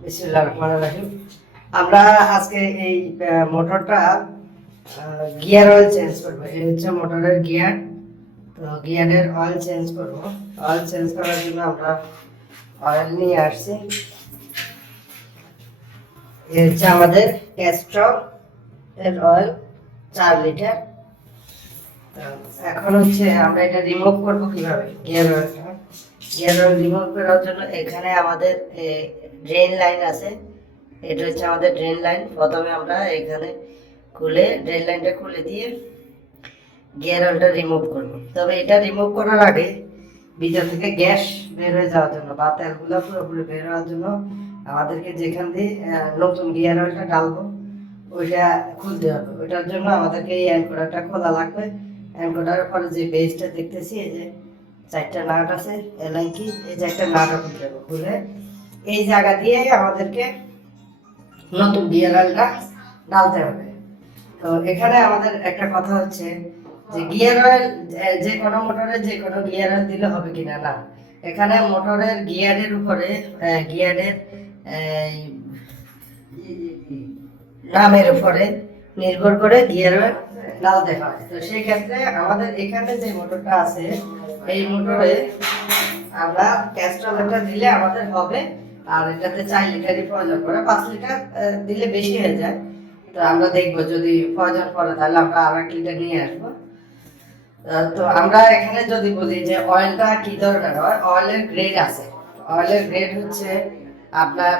বিসমিল্লাহির রহমানির রহিম। আমরা আজকে এই মোটরটা গিয়ার অয়েল চেঞ্জ করব। এই হচ্ছে মোটরের গিয়ার। তো গিয়ারের অয়েল চেঞ্জ করব। অয়েল চেঞ্জ করার জন্য আমরা অয়েল নিয়ে আসছি। এই হচ্ছে আমাদের ক্যাস্ট্রল এর অয়েল 4 লিটার। এখন হচ্ছে আমরা এটা রিমুভ করব কিভাবে, গিয়ার অয়েলটা। গিয়ার অয়েল রিমুভ করার জন্য এখানে আমাদের ড্রেন লাইন আছে। এটা হচ্ছে আমাদের ড্রেন লাইন। প্রথমে আমরা এখানে ড্রেন লাইনটা খুলে দিয়ে গিয়ার অয়েলটা রিমুভ করব। তবে এটা রিমুভ করার আগে ভিতর থেকে গ্যাস বের হয়ে যাওয়ার জন্য বা তেলগুলো পুরোপুরি বের হওয়ার জন্য আমাদেরকে যেখান দিয়ে নতুন গিয়ার অয়েলটা ডালবো ওইটা খুলতে হবে। ওইটার জন্য আমাদেরকে এই অ্যানকোডারটা খোলা লাগবে। অ্যানকোডারের পরে যে বেসটা দেখতেছি, এই যে 4টা নাট আছে এলাইকি, এই 4টা নাটও খুলতে হবে। খুলে এই জায়গা দিয়ে আমাদেরকে নতুন গিয়ার অয়েলটা ডালতে হবে। তো এখানে আমাদের একটা কথা হচ্ছে যে গিয়ার অয়েল যে কোনো মোটরে যে কোনো গিয়ার অয়েল দিলে হবে কিনা, না। এখানে মোটরের গিয়ারের উপরে গিয়ারের নামের উপরে নির্ভর করে গিয়ার অয়েল ডালতে হয়। তো সেই ক্ষেত্রে আমাদের এখানে যে মোটরটা আছে এই মোটরে আমরা ক্যাস্ট্রল একটা দিলে আমাদের হবে। আর এটাতে 4 লিটারই প্রয়োজন পড়ে, 5 লিটার দিলে বেশি হয়ে যায়। তো আমরা দেখবো যদি প্রয়োজন পড়ে তাহলে আমরা আর 1 লিটার নিয়ে আসবো। তো আমরা এখানে যদি বলি যে অয়েলটা কি দরকার হয়, অয়েলের গ্রেড আছে। অয়েলের গ্রেড হচ্ছে আপনার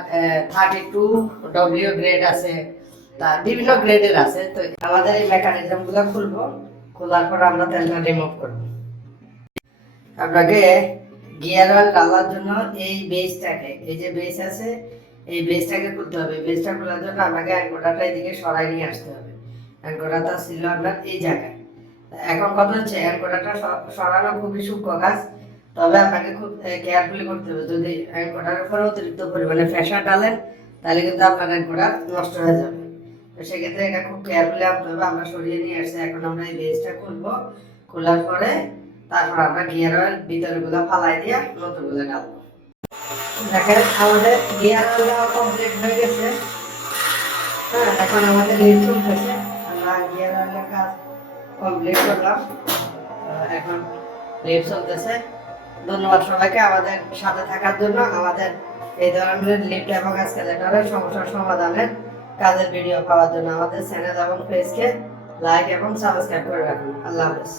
32 গ্রেড আছে, তা বিভিন্ন গ্রেডের আছে। তো আমাদের এই মেকানিজম গুলো খুলবো, খোলার পর আমরা তেলটা রিমুভ করবো। আপনাকে গিয়ার অয়েল ডালার জন্য এই বেসটাকে, এই যে বেস আছে এই বেসটাকে খুলতে হবে। বেসটা খোলার জন্য আপনাকে অ্যাঙ্কোডারটা এদিকে সরাই নিয়ে আসতে হবে। অ্যাঙ্কোডারটা ছিল আপনার এই জায়গায়। এখন কথা হচ্ছে অ্যাঙ্কোডারটা সরানো খুবই সূক্ষ্ম কাজ। তবে আপনাকে খুব কেয়ারফুলি করতে হবে। যদি অ্যাঙ্কোডারের উপরে অতিরিক্ত পরিমাণে প্রেশার ডালেন তাহলে কিন্তু আপনার অ্যাঙ্কোডার নষ্ট হয়ে যাবে। তো সেক্ষেত্রে এটা খুব কেয়ারফুলি আনতে হবে। আমরা সরিয়ে নিয়ে আসছি। এখন আমরা এই বেসটা খুলবো। খোলার পরে তারপর আমরা গিয়ার অয়েল ভিতরে গুলো ফালাই দিয়ে নতুন গুলো ডালবো। দেখেন আমাদের গিয়ার অয়েল দেওয়া কমপ্লিট হয়ে গেছে। হ্যাঁ, এখন আমাদের লিড চলতেছে। আমরা গিয়ার অয়েলের কাজ কমপ্লিট করলাম। এখন লিড চলতেছে। ধন্যবাদ সবাইকে আমাদের সাথে থাকার জন্য। আমাদের এই ধরনের লিফট এবং এসকেলেটরের সমস্যার সমাধানের কাজের ভিডিও পাওয়ার জন্য আমাদের চ্যানেল এবং পেজকে লাইক এবং সাবস্ক্রাইব করে রাখুন। আল্লাহ হাফেজ।